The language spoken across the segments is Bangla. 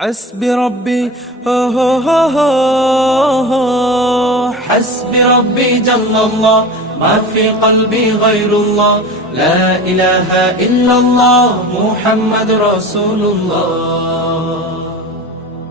حسبي ربي هو هو هو هو هو حسبي ربي جل الله ما في قلبي غير الله لا إله إلا الله محمد رسول الله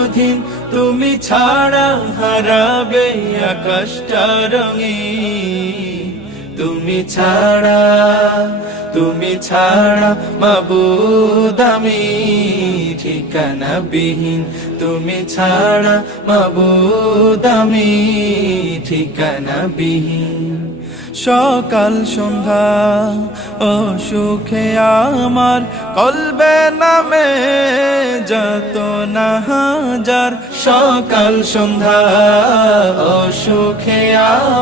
অধীন তুমি ছাড়া হারাবে আকাশটা রঙিন। তুমি ছাড়া তুমি ছাড়া মাবুদ আমি। ঠিকানা বিহীন তুমি ছাড়া মাবুদ আমি। ঠিকানা বিহীন সকাল সন্ধ্যা, ও সুখে আমার কলবে নামে যত না হাজার সকাল সন্ধ্যা, ও সুখে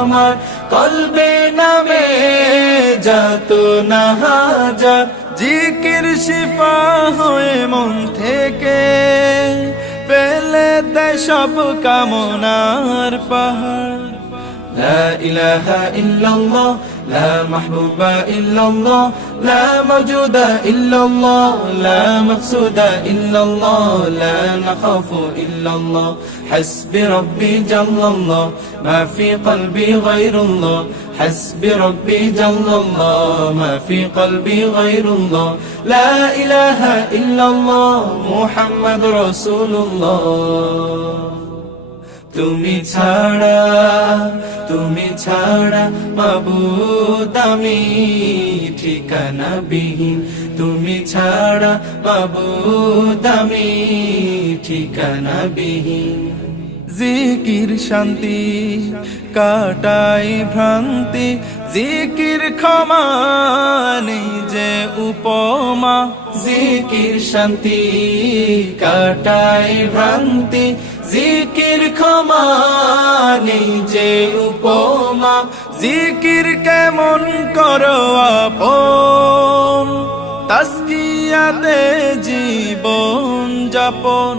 আমার কলবে নামে যত না হাজার জিকির শিপা হয়ে মন থেকে পেলে দেয় সব কামনার পাহাড়। لا إله إلا الله لا محبوب إلا الله لا موجود إلا الله لا مقصود إلا الله لا نخاف إلا الله حسبي ربي جل الله ما في قلبي غير الله حسبي ربي جل الله ما في قلبي غير الله لا إله إلا الله محمد رسول الله তুমি ছাড়া তুমি ছাড়া মাবুদ আমি ঠিকানা বিহীন তুমি ছাড়া মাবুদ আমি ঠিকানা বিহীন জিকির শান্তি কাটাই ভ্রান্তি, জিকির ক্ষমা যে উপমা। জিকির শান্তি কাটাই ভ্রান্তি, জিকির ক্ষমা নিজে উপমা জিকির কেমন করো আপন তাস্কিয়াতে জীবন যাপন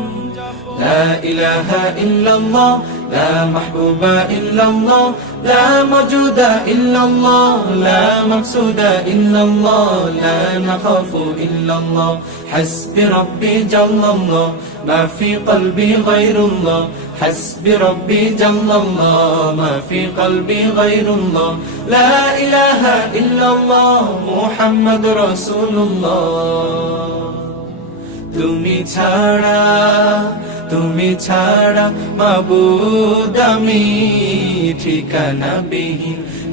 لا إله إلا الله لا محبوب إلا الله لا موجود إلا الله لا مقصود إلا الله لا نخاف إلا الله حسبي ربي جل الله ما في قلبي غير الله حسبي ربي جل الله ما في قلبي غير الله لا إله إلا الله محمد رسول الله তুমি ছাড়া তুমি ছাড়া মাবুদ আমি ঠিকানা বিহীন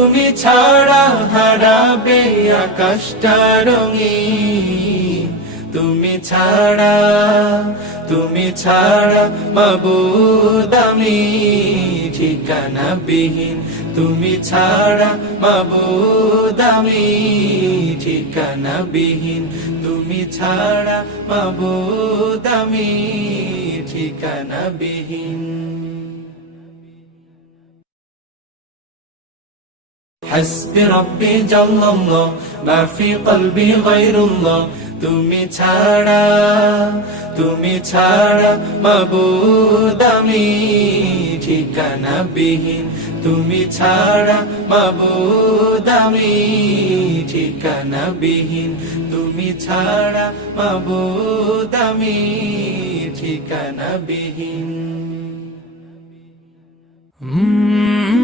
তুমি ছাড়া হারাবে আকাশটা রঙিন। তুমি ছাড়া তুমি ছাড়া মাবুদ আমি। ঠিকানা বিহীন তুমি ছাড়া মাবুদ আমি। ঠিকানা বিহীন তুমি ছাড়া মাবুদ আমি। ঠিকানা বিহীন হসবি রব্বি জাল্লাল্লাহ, মাফি কলবি গায়রুল্লাহ। তুমি ছাড়া তুমি ছাড়া মাবুদ আমি ঠিকানা বিহীন তুমি ছাড়া মাবুদ আমি ঠিকানা বিহীন তুমি ছাড়া মাবুদ আমি ঠিকানা বিহীন হুম